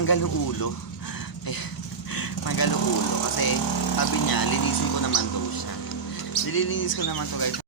Natanggal yung ulo. Eh, tanggal yung ulo kasi sabi niya, linisin ko naman daw siya. Nililinis ko naman to guys.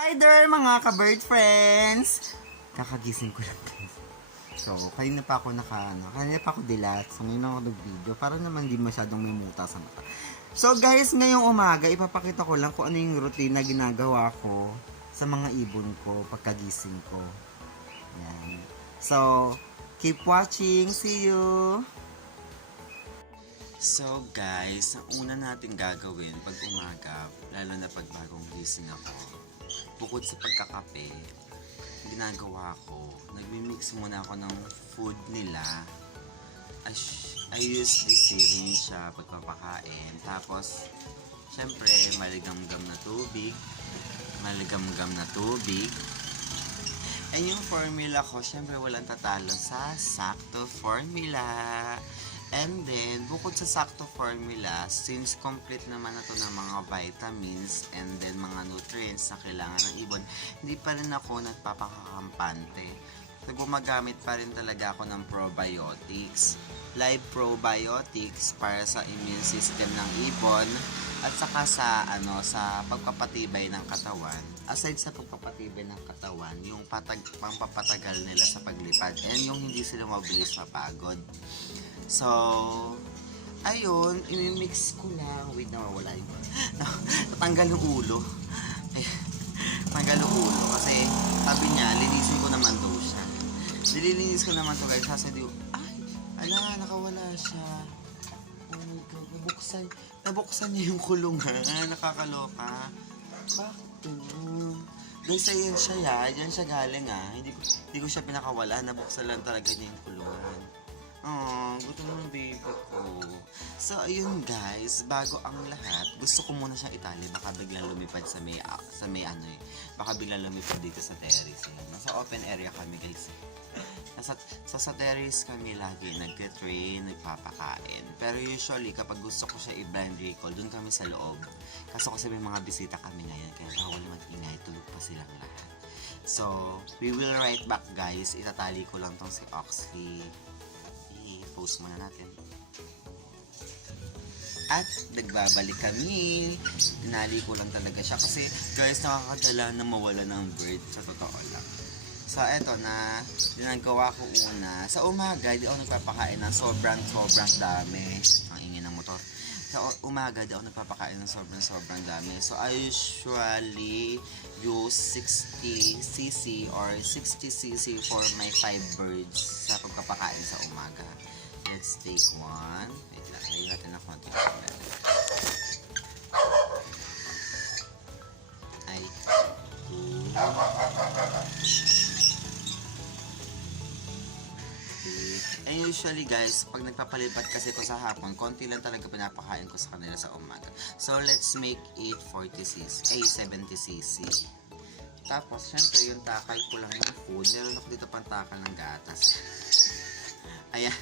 Hi there mga ka-bird friends! Kakagising ko lang guys. So, kanina pa ako dilat. So, ngayon ako nag-video para naman di masyadong may muta sa mata. So guys, ngayong umaga, ipapakita ko lang kung ano yung routine na ginagawa ko sa mga ibon ko pagkagising ko. Yan. So, keep watching. See you! So guys, ang una natin gagawin pag umaga, lalo na pag bagong gising ako, bukod sa pagkakape, ginagawa ko, nagmi-mix muna ako ng food nila. I use this syringe siya pagpapakain. Tapos, syempre, maligamgam na tubig. And yung formula ko, syempre walang tatalo sa sakto formula. And then, bukod sa sakto formula, since complete naman na to ng mga vitamins and then mga nutrients na kailangan ng ibon, hindi pa rin ako nagpapakakampante. So, gumagamit pa rin talaga ako ng probiotics. Live probiotics para sa immune system ng ibon at saka sa pagpapatibay ng katawan. Aside sa pagpapatibay ng katawan, yung pangpapatagal nila sa paglipad and yung hindi sila mabilis mapagod. So, ayun, i-mix ko lang. Wait, nawawala yun. Natanggal yung ulo. Eh, tanggal yung ulo kasi sabi niya, linisin ko naman daw siya. Nililinis ko naman to guys. Sabi ko, nakawala siya. Oh my God, nabuksan niya yung kulungan. Nakakaloka. Bakit? Guys, ayan siya. Diyan siya galing Hindi ko siya pinakawala. Nabuksan lang talaga niya yung kulungan. Gutom ng baby ko. So, ayun guys, bago ang lahat, gusto ko muna siyang itali. Baka biglang lumipad baka biglang lumipad dito sa terrace. Nasa open area kami guys. Sa terrace kami lagi nagte-train, nagpapakain. Pero usually, kapag gusto ko siya i-blind recall, dun kami sa loob. Kaso kasi may mga bisita kami ngayon, kaya bawal mag-ingay, tulog pa silang lahat. So, we will right back guys. Itatali ko lang tong si Oxley. I-post muna natin. At nagbabalik kami. Tinali ko lang talaga siya kasi guys, nakakadala na mawala ng bird sa totoo lang. So eto na, ginagawa ko una. Sa umaga, di ako nagpapakain ng sobrang dami. Ang ingin ng motor. Sa umaga, di ako nagpapakain ng sobrang dami. So I usually use 60cc or 60cc for my 5 birds sa pagpapakain sa umaga. Let's take one. Wait lang, lagyan natin na konti. Ay, 2. And usually guys, pag nagpapalipat kasi ko sa hapon, konti lang talaga pinapakain ko sa kanila sa umaga. So let's make it 70cc. Tapos syempre yung takal ko lang yung food. Meron ako dito pang takal ng gatas. Ayan,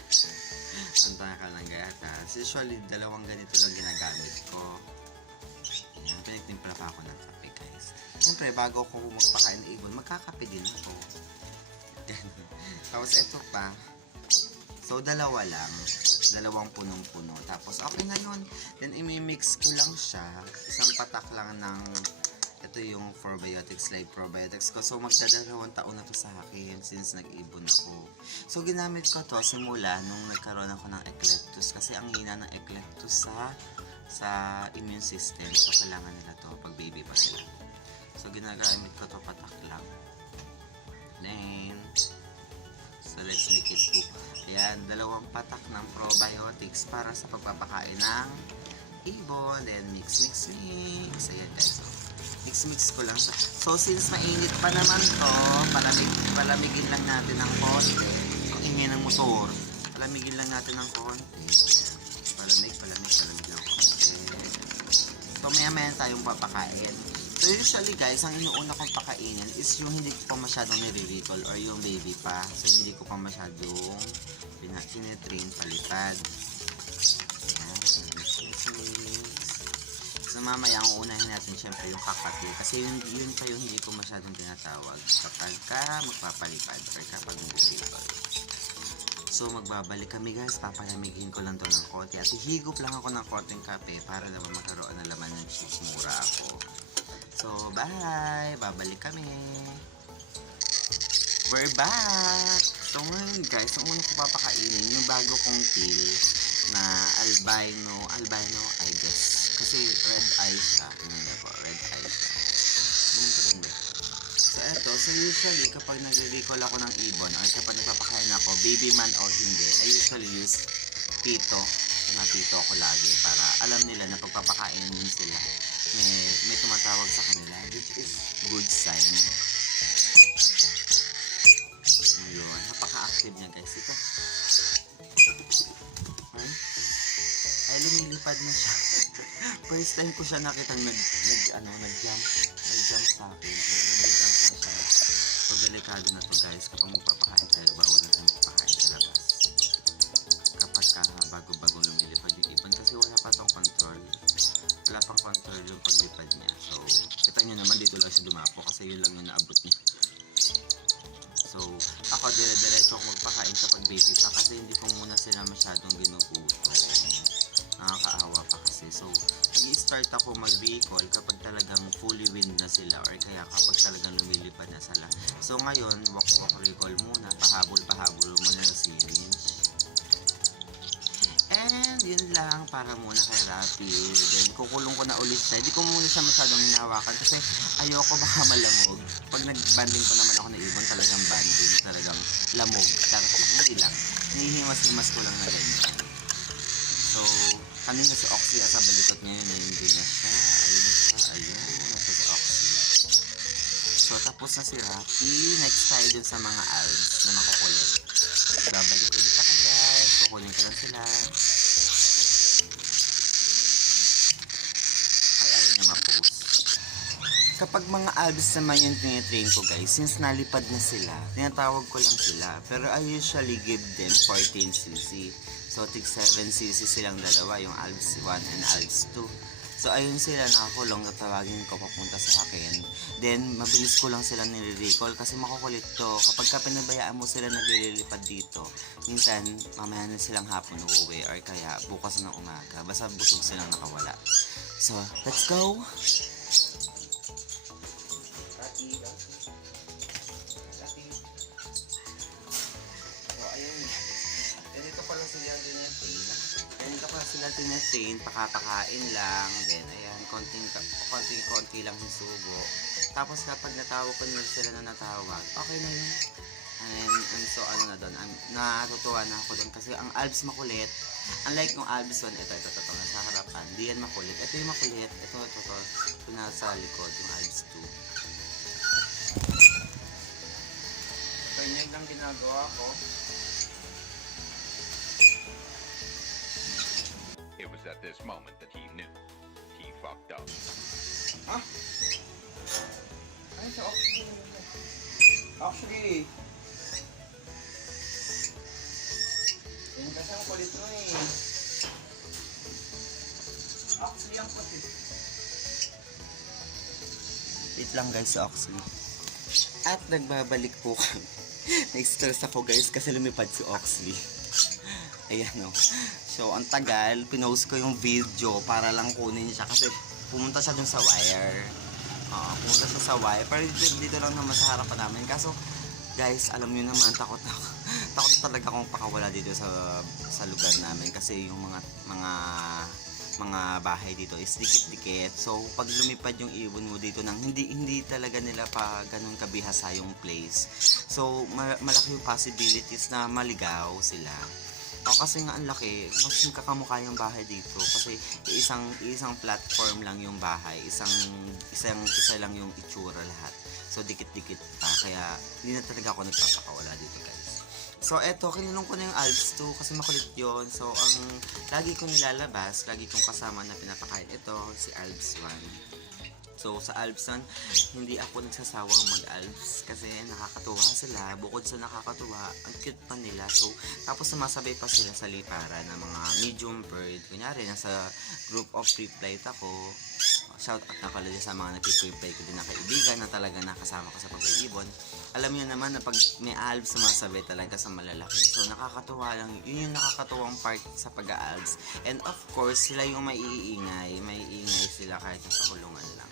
ang takal ng gatas. Usually 2 ganito lang ginagamit ko. Ayan, pinagtimpla pa ako ng kape guys. Syempre bago ko magpakain ng ibon, magkakape din ako. Tapos ito pa. So, 2 lang. 2 punong-puno. Tapos, okay na yun. Then, i-mix ko lang siya. Isang patak lang ng, ito yung probiotics, live probiotics ko. So, magdadalawang taon na to sa akin since nag-ibon ako. So, ginamit ko to simula nung nagkaroon ako ng eclectus. Kasi ang hina ng eclectus sa immune system. So, kailangan nila to pag baby pa sila. So, ginagamit ko to patak lang. Then, so, let's make it cook. Ayan, 2 patak ng probiotics para sa pagpapakain ng ibon. Then, mix. Ayan guys. Mix ko lang siya. So, since mainit pa naman to, palamigin lang natin ng konti. Ang ingay ng motor. Palamigin lang natin ng konti. Palamig lang konti. So, maya tayong papakain. So usually guys, ang inuuna kong pakainin is yung hindi ko pa masyadong nire-recall or yung baby pa. So hindi ko pa masyadong pinatrain palipad. Ayan, so mamaya ang unahin natin syempre yung kakati. Kasi yun pa yung hindi ko masyadong tinatawag kapag ka magpapalipad or kapag nire-recall. So magbabalik kami guys, papalamigin ko lang to ng konti at ihigop lang ako ng konting kape para naman magkaroon ng laman ng cheese, mura ako. So bye, babalik kami. We're back! So ngayon guys, ang una ko papakainin yung bago kong tail na albino I guess. Kasi red eye siya, tingnan po, red eye siya. So eto, so usually kapag nagre-recall ako ng ibon or kapag nagpapakain ako, baby man o hindi, I usually use tito. So natito ako lagi para alam nila na pagpapakain din sila, may tumatawag sa kanila, which is good sign. Ayun, napaka-active niya guys. Ito. Ay, lumilipad na siya. First time ko siya nakitang nag-jump sa akin. Nag-jump na siya. So, delikado na to guys. Kapag magpapakain tayo, bawal na tayo magpapakain sa labas. Kapag bago-bago lumilipad yung ibon. Kasi wala pa tong control. Wala pang control yung paglipad niya. So, kita nyo naman dito lang siya dumapo kasi yun lang yung naabot niya. So, ako dire-diretso ako magpakain kapag baby pa kasi hindi ko muna sila masyadong ginuguto. Nakakaawa pa kasi. So, nag-i-start ako mag-recall kapag talagang fully wind na sila or kaya kapag talagang lumilipad na sila. So, ngayon, walk-walk recall muna. Pahabol muna ng syringe. And yun lang para muna kay Rapi. Then kukulong ko na ulit siya. Hindi ko muna siya masyadong hinahawakan kasi ayoko baka malamog. Pag nag-banding ko naman ako na ibon, talagang banding, talagang lamog. Hindi lang. Hinihimas-himas ko lang na ganyan. So, kanina si Oxy sa balikot niya yun, hindi na siya. Ayun, nasa si Oxy. So, tapos na si Rapi. Next tayo dun sa mga alves na makukulit. Babalik ulit ako guys. Kukunin ko lang sila. Ayaw niya ma-post. Kapag mga alves naman yung tinitrain ko guys, since nalipad na sila, tinatawag ko lang sila. Pero I usually give them 14cc. So, tig 7cc silang dalawa, yung alves 1 and alves 2. So, ayun sila nakakulong at tawagin ko papunta sa akin. Then, mabilis ko lang sila nire-recall kasi makukulit to. Kapag ka pinabayaan mo sila naglilipad dito, minsan, mamaya na silang hapon uuwi or kaya bukas ng umaga. Basta busog silang nakawala. So, let's go! So, ayun. Ganito pala sila tinatrain, pakapakain lang, then ayan, konti lang yung subo. Tapos kapag natawag ko nila sila na natawag, okay na yun. And so ano na doon, natutuwa na ako doon kasi ang alves makulit. Unlike yung alves 1, ito nasa harapan, di yan makulit. Ito yung makulit, ito nasa likod, yung alves 2. So yun lang ginagawa ko. It was at this moment that he knew. He fucked up. Ha? Ay, so actually, yun kasi ang kulit mo eh. Actually, ang kulit. Wait lang guys, Oxley. At nagbabalik po kami. Na-stress ako guys kasi lumipad si Oxley. Ayan o. So, ang tagal, pinost ko yung video para lang kunin siya kasi pumunta siya dun sa wire. Pumunta siya sa wire. Pero dito lang naman sa harapan namin. Kaso, guys, alam nyo naman, takot talaga akong pakawala dito sa lugar namin. Kasi yung mga bahay dito is dikit-dikit. So, pag lumipad yung ibon mo dito nang hindi talaga nila pa ganun kabihasa yung place. So, malaki yung possibilities na maligaw sila. Kasi nga ang laki, mas kakamukha yung bahay dito kasi isang platform lang yung bahay, isa lang yung itsura lahat. So dikit-dikit pa, kaya hindi na talaga ako nagpapakawala dito guys. So eto, kinulong ko na yung alves 2 kasi makulit yon. So ang lagi kong nilalabas, lagi kong kasama na pinapakain ito, si alves 1. So, sa Alpson, hindi ako nagsasawang mag-Alps kasi nakakatuwa sila. Bukod sa nakakatuwa, ang cute pa nila. So, tapos sumasabay pa sila sa liparan ng mga medium bird. Kunyari, nasa group of pre-flight ako. Shout out na pala sa mga nagpi-pre-flight ko din na kaibigan na talaga nakasama ko sa pag-iibon. Alam niyo naman na pag may Alps, sumasabay talaga sa malalaki. So, nakakatuwa lang. Yun yung nakakatuwang part sa pag-Alps. And of course, sila yung maiingay. Maiingay sila kahit sa kulungan lang.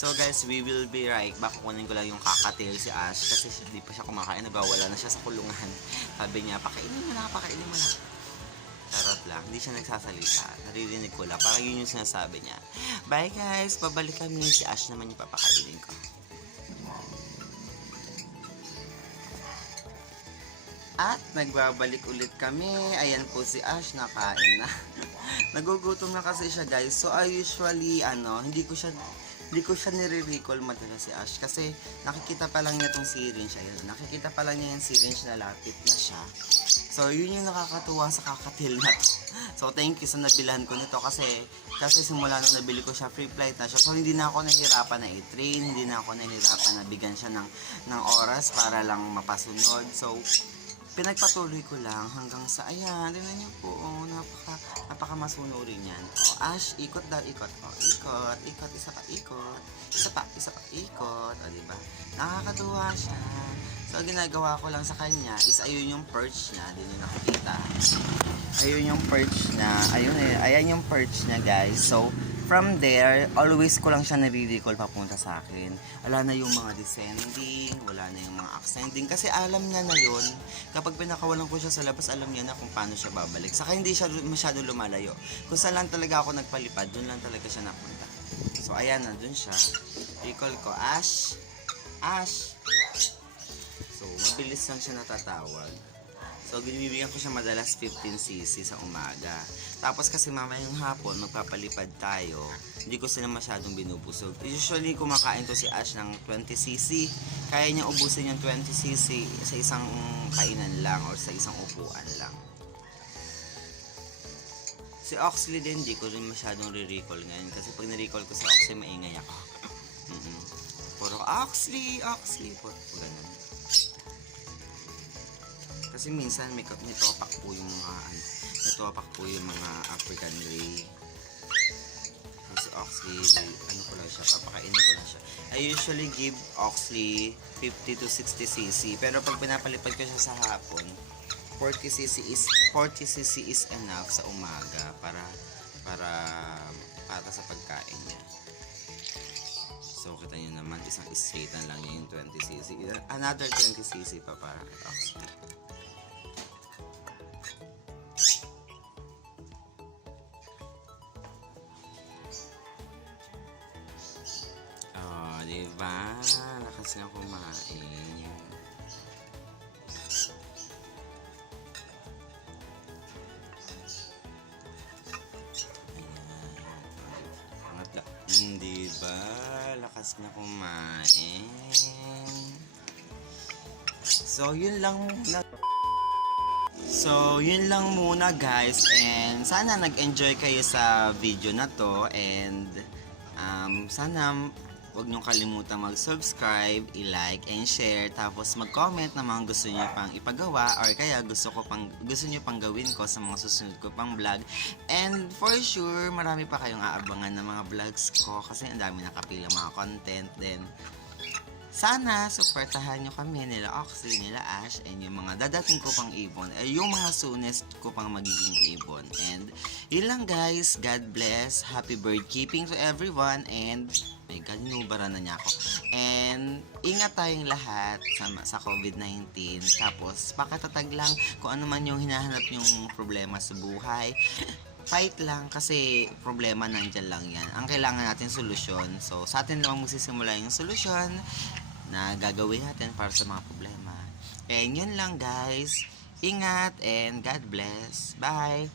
So guys, we will be right back. Kukunin ko lang yung kakatail si Ash kasi hindi pa siya kumakain. Nagwawala na siya sa kulungan. Sabi niya, pakainin mo na, pakainin mo na. Charot lang, hindi siya nagsasalita. Naririnig ko lang. Parang yun yung sinasabi niya. Bye guys, babalik kami. Si Ash naman yung papakainin ko. At nagbabalik ulit kami. Ayan po si Ash, nakain na. Nagugutom na kasi siya guys. So I usually, hindi ko siya nire-recall madalas si Ash kasi nakikita pa lang niya tong syringe. Ayun, nakikita pa lang niya yung syringe na lapit na siya. So, yun yung nakakatuwa sa kakatil na to. So, thank you sa nabilhan ko nito kasi simula nung nabili ko siya, free flight na siya. So, hindi na ako nahihirapan na i-train, hindi na ako nahihirapan na bigyan siya ng oras para lang mapasunod. So, pinagpatuloy ko lang hanggang sa, ayan, tingnan niyo po, napaka masunurin yan. Ash, ikot daw, ikot. Ikot, isa pa, ikot. Diba? Nakakatuwa siya. So, ginagawa ko lang sa kanya is, ayun yung perch niya, din yung nakikita. Ayun yung perch niya, ayan yung perch niya, guys. So, from there, always ko lang siya nare-recall papunta sa akin. Wala na yung mga descending, wala na yung mga ascending. Kasi alam niya na yun. Kapag pinakawalan ko siya sa labas, alam niya na kung paano siya babalik. Saka hindi siya masyado lumalayo. Kung saan lang talaga ako nagpalipad, dun lang talaga siya napunta. So, ayan na, dun siya. Recall ko, Ash. So, mabilis lang siya natatawag. So, binibigyan ko siya madalas 15cc sa umaga. Tapos kasi mamayang hapon, magpapalipad tayo. Hindi ko sila masyadong binubusog. Usually, kumakain to si Ash ng 20cc. Kaya niya ubusin yung 20cc sa isang kainan lang or sa isang upuan lang. Si Oxley din, hindi ko rin masyadong re-recall ngayon. Kasi pag na-recall ko si Oxley, maingay ako. Puro Oxley. Puro ganun. Kasi minsan may topak po yung mga African Grey. Si Oxley, ko lang siya, papakainin ko lang siya. I usually give Oxley 50 to 60cc, pero pag pinapalipad ko siya sa hapon, 40cc is enough sa umaga para sa pagkain niya. So, kita nyo naman, isang straight na lang niya yung 20cc. Another 20cc pa para kay Oxley. Diba? Lakas na kumain. Diba? Lakas na kumain. So, yun lang muna guys, and sana nag-enjoy kayo sa video na to, and sana huwag nyo kalimutan mag-subscribe, i-like, and share. Tapos mag-comment na mga gusto nyo pang ipagawa or kaya gusto nyo pang gawin ko sa mga susunod ko pang vlog. And for sure, marami pa kayong aabangan ng mga vlogs ko kasi ang dami nakapilang mga content din. Sana supportahan nyo kami nila Oxley, nila Ash, and yung mga dadating ko pang ibon, yung mga soonest ko pang magiging ibon. And yun lang guys, God bless, happy bird keeping to everyone, and my God, inubara na niya ako. And ingat tayong lahat sa COVID-19. Tapos pakatatag lang kung ano man yung hinahanap yung problema sa buhay. Fight lang kasi problema nandyan lang yan. Ang kailangan natin solusyon. So sa atin lang magsisimula yung solusyon na gagawin natin para sa mga problema. And yun lang guys. Ingat and God bless. Bye!